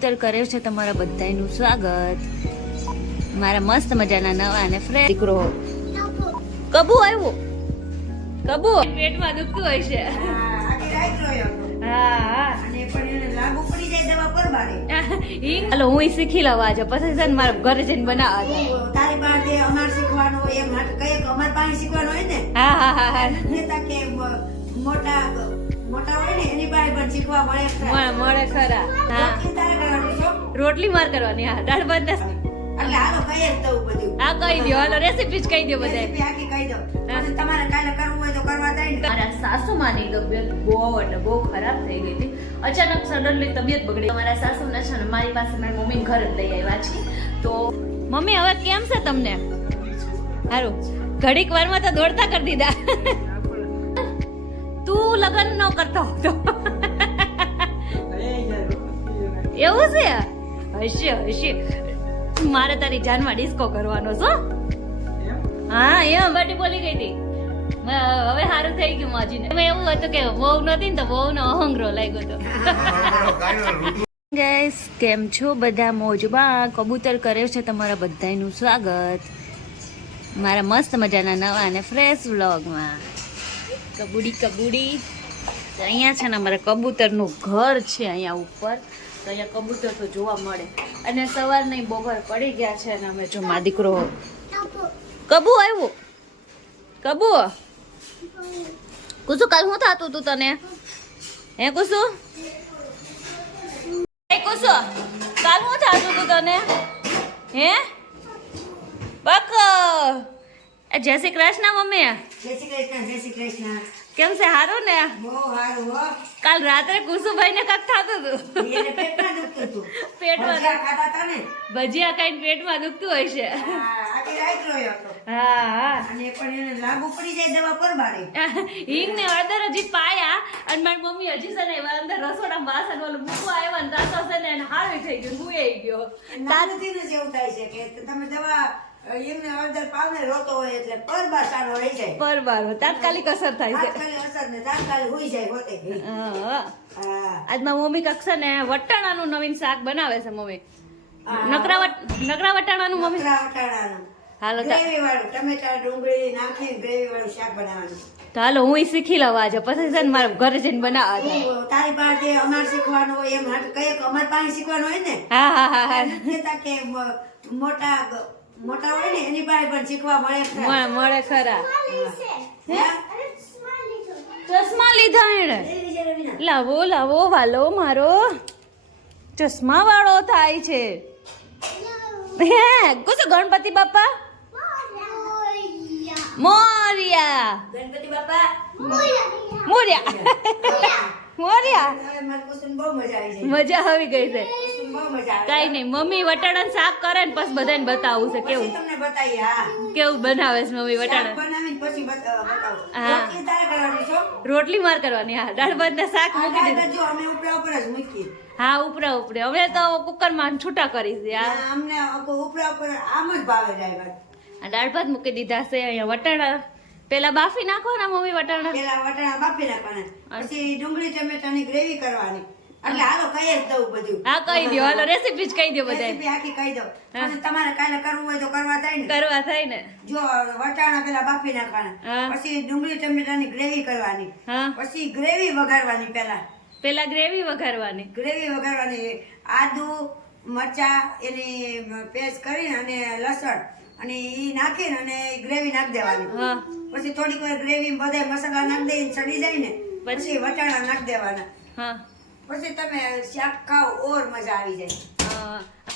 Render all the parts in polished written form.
કબૂતર કરે છે તમારા બધાનું સ્વાગત. મારા મસ્ત મજાના નવા અને ફ્રેશ દીકરો કબુ આવ્યો. કબુ પેટમાં દુખતું હોય છે. હાલો હું શીખી લઉં આજે, પછી છે ને મારા ઘરે જઈને બનાવવા. હા હા હા હા મળે ખરા. હા રોટલી માર કરવાની. હા દાળ ભાત ને હા કહી દો. હાલો રેસીપી જ કહી દો બધા. મારા સાસુમાની તબિયત બહુ ખરાબ થઈ ગઈ હતી. અચાનક સડનલી તબિયત બગડી. મારા સાસુને છે ને મારી પાસે મારી મમ્મી ઘરે જ લઈ આવ્યા છે. તો મમ્મી હવે કેમ છે તમને? સારું. ઘડીક વારમાં તો દોડતા કરી દીધા. તું લગન ન કરતો હતો એવું છે? હશે મારે તારી જાનમાં ડિસ્કો કરવાનો છો. હા એમ બાટી બોલી ગઈ હતી. હવે સારું થઈ ગયું માજીને. એવું હતું કે વહુ નથી ને તો વહુ નો અહંગરો લાગ્યો હતો. ગાઈસ કેમ છો બધા? મોજમાં. કબૂતર કરે છે તમારા બધાનું સ્વાગત મારા મસ્ત મજાના નવા અને ફ્રેશ વ્લોગમાં. કબૂડી તો અહીંયા છે ને અમારા કબૂતરનું ઘર છે અહીંયા ઉપર. તો અહીંયા કબૂતર તો જોવા મળે. અને સવારની બપોર પડી ગયા છે અને અમે જો મા દીકરો કબુ આવ્યું. કબુ કુસુ કાલ શું થતું તું તને? હે કુસુ? કુસુ કાલ શું થતું તું તને? હે બક જય શ્રી કૃષ્ણ મમ્મી. જય શ્રી કૃષ્ણ. કેમ છે? હારું ને? બહુ હારું હો. કાલ રાત્રે કુસુભાઈ ને કક થતું હતું. એને પેટમાં દુખતું હતું. પેટમાં ભજીયા ખાતા હતા ને. ભજીયા ખાઈને પેટમાં દુખતું હોય છે. આખી રાત રોયો હતો. હા અને પણ એને લાગુ પડી જાય દવા પરબારી. હિંગ ને હળદર હજી પાયા અને મારી મમ્મી હજી છે ને અંદર રસોડા વાસણ ઓલું મૂકવા આવ્યા ને તાતો છે ને હારવી થઈ ગયું, ભૂયાઈ ગયો. નાનથી ને એવું થાય છે કે તમે દવા એમને હળદર પાવને રોતો હોય એટલે પરબાર સારો રહી જાય. પરબાર તાત્કાલિક અસર થાય છે. તાત્કાલિક અસર ને તાત્કાલિક હોઈ જાય હોતે. હા આજ મારી મમ્મી કક્ષા ને વટાણાનું નવીન શાક બનાવે છે મમ્મી. નકરા વટાણાનું મમ્મી. વટાણાનું હાલો ગ્રેવી વાળું ટમેટા ડુંગળી નાખીને ગ્રેવી વાળું શાક બનાવવાનું. તો હાલો હું શીખી લઉં આજે, પછી છે ને મારા ઘરે જઈને બનાવવા. તારી પાસે અમારે શીખવાનું હોય એમ કઈ અમારે પાસે શીખવાનું હોય ને. હા હા હા હા કે મોટા હોય ને એની પાસે પણ શીખવા મળે ખરા. ચશ્મા લીધા એને? લાવો વાલો મારો ચશ્મા વાળો થાય છે. હે કુછ ગણપતિ બાપા મોરિયા. ગણપતિ બાપા મોરિયા મોરિયા. બહુ મજા આવી જાય. મજા આવી ગઈ છે. બહુ મજા આવે. કઈ નહીં મમ્મી વટાણાનું શાક કરે ને પછી બધાને બતાવું છે કેવું તમને બતાવીએ. હા કેવું બનાવે છે મમ્મી વટાણા. બનાવીને પછી બતાવો. હા. રોટલી તારે કરવાની છો? રોટલી માર કરવાની. હા દાળ ભાત ને શાક મૂકી દીધું. જો અમે ઉપરા ઉપર જ મૂકી. હા ઉપરા હવે તો કુકર માં છૂટા કરી છે. અમને ઉપરા ઉપર આમ જ ભાવે જાય. દાળ ભાત મૂકી દીધા છે. અહીંયા વટાણા પેલા બાફી નાખવાના મમ્મી વટાણા. પેલા વટાણા બાફી નાખવાના, પછી ડુંગળી ટમેટાની ગ્રેવી કરવાની. એટલે હાલો કહી જ દઉં બધું. હા કહી દો. હાલો રેસીપી જ કહી દો બધા. રેસીપી આખી કહી દઉં. પછી તમારે કાલે કરવું હોય તો કરવા થાય ને. જો વટાણા પેલા બાફી નાખવાના, પછી ડુંગળી ટમેટાની ગ્રેવી કરવાની, પછી ગ્રેવી વઘારવાની. પેલા ગ્રેવી વઘારવાની. આદુ મરચા એની પેસ્ટ કરીને અને લસણ અને ઈ નાખીને અને ગ્રેવી નાખી દેવાની. પછી થોડીક વાર ગ્રેવી બધા મસાલા નાખી દઈને ચડી જાય ને પછી વટાણા નાખી દેવાના. પછી તમે શાક ખાઓ ઓર મજા આવી જાય.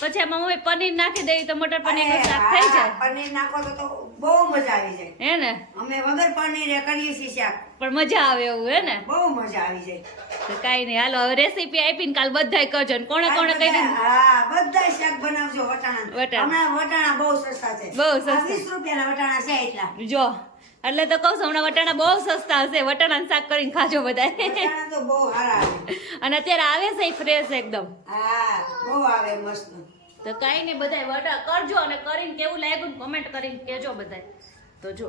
પછી આમાં મમ્મી પનીર નાખી દઈ તો મટર પનીર નું શાક થઈ જાય. પનીર નાખો તો બહુ મજા આવી જાય. હે ને? અમે વગર પનીરે કરીએ છીએ શાક, પણ મજા આવે એવું. હે ને? બહુ મજા આવી જાય. તો કઈ નહીં હાલો હવે રેસીપી આપીને કાલ બધાય કરજો ને કોણે કહી દીધું. હા બધા શાક બનાવજો વટાણા. હમણાં વટાણા બહુ સસ્તા છે. બહુ સસ્તા. 20 રૂપિયાના વટાણા છે એટલા. જો એટલે તો કહું છું હમણાં વટાણા બહુ સસ્તા હશે. વટાણાનું શાક કરીને ખાજો બધા. વટાણા તો બહુ સારા આવે. અને અત્યારે આવે છે ફ્રેશ એકદમ. હા બહુ આવે મસ્ત. તો કઈ નહીં બધાય વટા કરજો અને કરીને કેવું લાગ્યું કમેન્ટ કરીને કહેજો બધાય. તો જો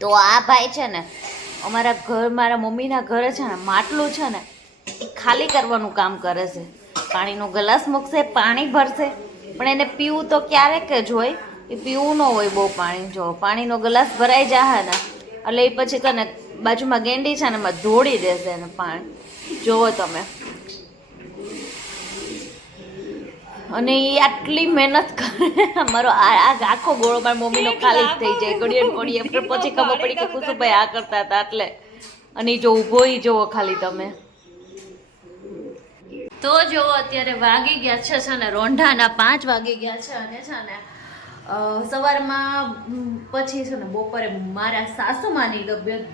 તો આ ભાઈ છે ને અમારા મમ્મીના ઘરે છે ને માટલું છે ને એ ખાલી કરવાનું કામ કરે છે. પાણીનો ગ્લાસ મૂકશે, પાણી ભરશે, પણ એને પીવું તો ક્યારેક જ હોય, એ પીવું ન હોય બહુ પાણી. જો પાણીનો ગ્લાસ ભરાઈ જાય ને એટલે એ પછી તને બાજુમાં ગેંડી છે ને એમાં ધોળી દેશે એને પાણી. જોવો તમે. અને એ આટલી મહેનત કરે, અમારો આખો ગોળો મારી મમ્મીનો ખાલી જ થઈ જાય ઘડીએ ને ઘડીએ. પછી ખબર પડી કે કુસુભાઈ આ કરતા હતા એટલે. અને જો ઊભો ઈ જોવો ખાલી તમે. તો જો અત્યારે વાગી ગયા છે ને રોંઢાના 5 વાગી ગયા છે. અને છે ને સવારમાં પછી છે ને બપોરે મારા સાસુમાની તબિયત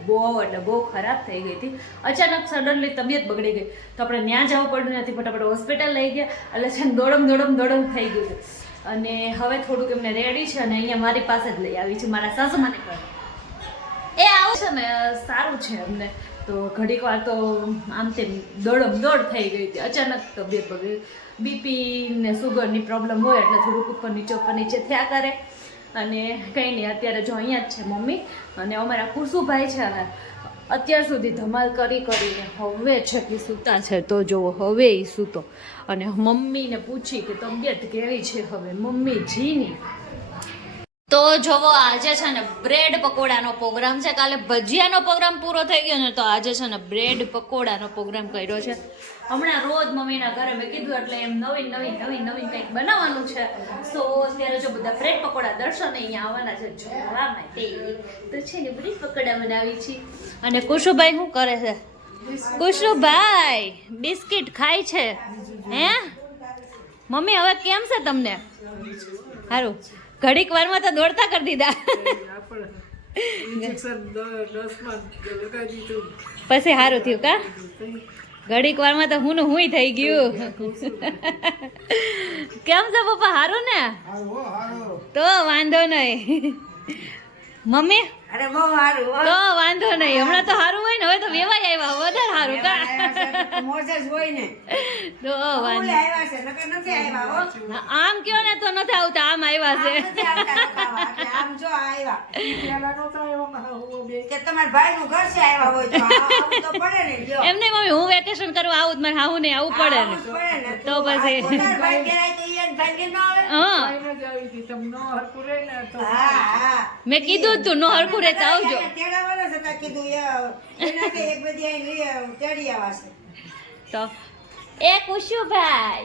બહુ ખરાબ થઈ ગઈ હતી. અચાનક સડનલી તબિયત બગડી ગઈ તો આપણે ત્યાં જવું પડ્યું નથી, ફટાફટ હોસ્પિટલ લઈ ગયા. એટલે છે ને દોડમ થઈ ગયું છે. અને હવે થોડુંક એમને રેડી છે અને અહીંયા મારી પાસે જ લઈ આવી છે મારા સાસુમાને પણ. એ આવું છે ને સારું છે અમને. તો ઘડીક વાર તો આમ તેમ દોડ થઈ ગઈ હતી. અચાનક તબિયત બગડી. બીપી ને સુગરની પ્રોબ્લેમ હોય એટલે થોડુંક ઉપર નીચે થયા કરે. અને કંઈ નહીં, અત્યારે જો અહીંયા જ છે મમ્મી અને અમારા કુસુભાઈ છે ને અત્યાર સુધી ધમાલ કરીને હવે છે કે સૂતા છે. તો જુઓ હવે એ સૂતો. અને મમ્મીને પૂછી કે તબિયત કેવી છે હવે મમ્મીજીની. તો જોવો આજે છે ને બ્રેડ પકોડાનો પ્રોગ્રામ છે. કાલે ભજીયાનો પ્રોગ્રામ પૂરો થઈ ગયો ને તો આજે છે ને બ્રેડ પકોડાનો પ્રોગ્રામ કર્યો છે. હમણાં રોજ મમ્મીના ઘરે મેં કીધું એટલે એમ નવીન કંઈક બનાવવાનું છે. સો અત્યારે જો બધા બ્રેડ પકોડા દર્શન અહીંયા આવવાના છે જોવા માટે. તો છે ને બ્રેડ પકોડા બનાવી છે. અને કુશુભાઈ શું કરે છે? કુશુભાઈ બિસ્કિટ ખાય છે. હે મમ્મી હવે કેમ છે તમને? સારું. ઘડીક વારમાં તો દોડતા કરી દીધા. પછી સારું થયું કા? ઘડીક વારમાં તો હું થઈ ગયું. કેમ છે પપ્પા? સારું ને? તો વાંધો નહીં મમ્મી. અરે બહુ સારું. તો વાંધો નહીં, હમણાં તો સારું હોય ને. હવે તો વેવાય આવ્યા વધારે સારું કા? મોજ જ હોય ને. તો વાંધો આવ્યા છે નકર નથી આવ્યા હો. આમ કયો ને તો નથી આવતા, આમ આવ્યા છે. નથી આવતા રોકાવા. એટલે આમ જો આવ્યા કે તમારા ભાઈનું ઘર છે, આવ્યા હોય તો આવું તો પડે ને. જો એમ નહીં મમ્મી, હું વેકેશન કરવા આવું જ, મારે આવું નહીં આવવું પડે ને. પડે ને. તો પછી તારા ભાઈ ઘેર આય તો ઈ એને ભાઈ ઘેર ન આવે. હા હા મેં કીધું તું નો હરખું રહેતા આવજો. તેડાવાળા હતા કીધું એના કે એક બધી અહીં તેડી આવા છે. તો એ કુશુભાઈ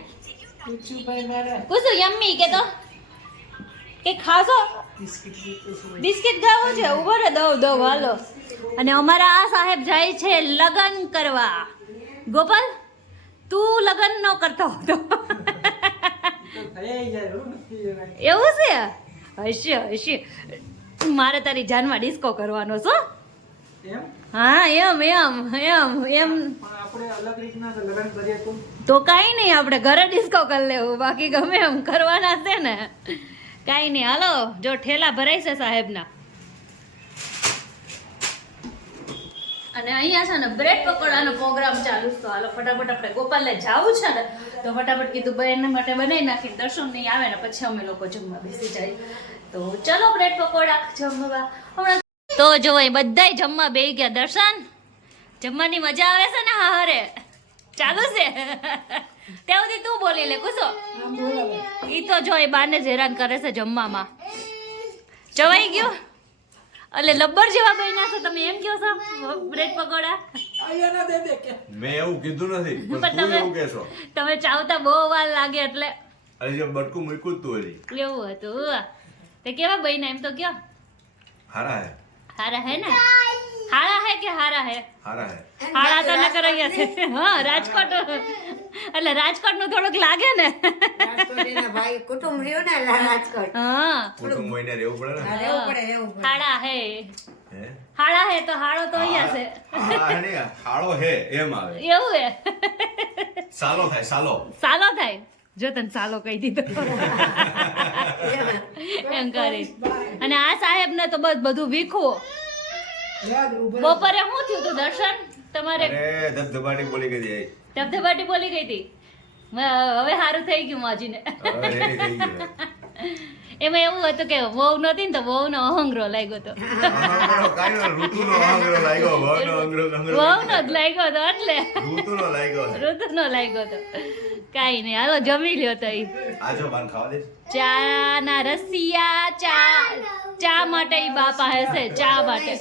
કુશુ યમ્મી કે તો કે ખાશો બિસ્કિટ ખાવું છે? ઉભો રે દઉં હાલો. અને અમારા આ સાહેબ જાય છે લગન કરવા. ગોપાલ તું લગન ન કરતો હતો? એવું છે? હશે. મારે તારી જાનમાં ડિસ્કો કરવાનો છો? હા એમ તો કાંઈ નહીં, આપણે ઘરે ડિસ્કો કરી લેવું. બાકી ગમે એમ કરવાના છે ને. કાંઈ નહીં હાલો. જો ઠેલા ભરાય છે સાહેબના. અને અહીંયા છે ને બ્રેડ પકોડાનો પ્રોગ્રામ ચાલુ છે. તો હાલો ફટાફટ આપણે ગોપાલને જવું છે ને તો ફટાફટ કીધું ભાઈ એના માટે બનાવી નાખીને દર્શન નહીં આવે ને પછી અમે લોકો જમવા બેસી જાય. તો ચલો બ્રેડ પકોડા જમવા હમણાં. તો જો એ બધાય જમવા બેસી ગયા. દર્શન જમવાની મજા આવે છે ને? હા હરે ચાલુ છે. ત્યાં સુધી તું બોલી લે કુશો. ઈ તો જો એ બાને જ હેરાન કરે છે જમવામાં. ચવાઈ ગયું એટલે લબ્બર જેવા બન્યા છો તમે એમ કહો છો બ્રેડ પકોડા? મેં એવું કીધું નથી, પણ પણ તું એવું કહેશો. તમે ચાવતા બહુ વાર લાગે એટલે અરે જે બટકું મૂક્યું જ તું હજી. એવું હતું. તે કેવા બન્યા એમ તો કયો? હારા હે. હારા હે ને? હારા હે કે હારા હે? હારા હે. હારા તો ન કરાયા છે. હા રાજકોટ એટલે રાજકોટ નું થોડુંક લાગે ને. ભાઈ કુટુંબ રહ્યું ને રાજકોટ. હા કુટુંબ હોય ને રહેવું પડે ને. રહેવું પડે. હાડા હે. હે? હાડા હે તો હાડો તો અહીંયા છે. હા નહીં, હાળો હે એમ આવે. એવું હે? સાલો થાય સાલો. સાલો થાય. જો તને સાલો કહી દીધો એમ કરી. અને આ સાહેબ ને તો બસ બધું વીખવું. બપોરે શું થયું તું દર્શન તમારે? અરે ધબધબાટી બોલી ગઈ હતી. ધબધબાટી બોલી ગઈ હતી. હવે સારું થઈ ગયું માજીને. હવે રેડી થઈ ગયું. એમાં એવું હતું કે વહુ નતી ને તો વહુ નો અહંગ્રો લાગ્યો હતો. ઋતુનો આંગળો લાગ્યો, વહુનો આંગળો વહુ નો જ લાગ્યો હતો એટલે ઋતુનો લાગ્યો. ઋતુ નો લાગ્યો હતો. કાંઈ નહીં, હાલો જમી લ્યો તો ઈ. આજો પાન ખાવા દે. ચા ના રસિયા, ચા માટે ઈ બાપા હશે, ચા માટે.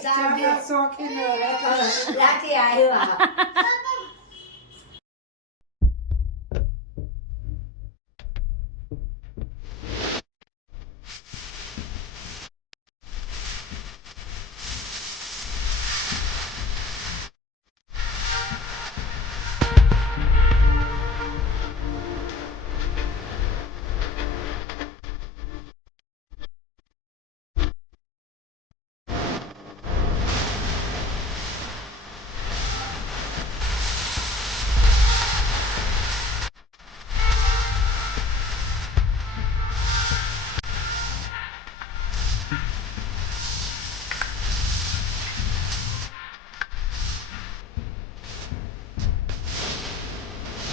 રાતે આવ્યા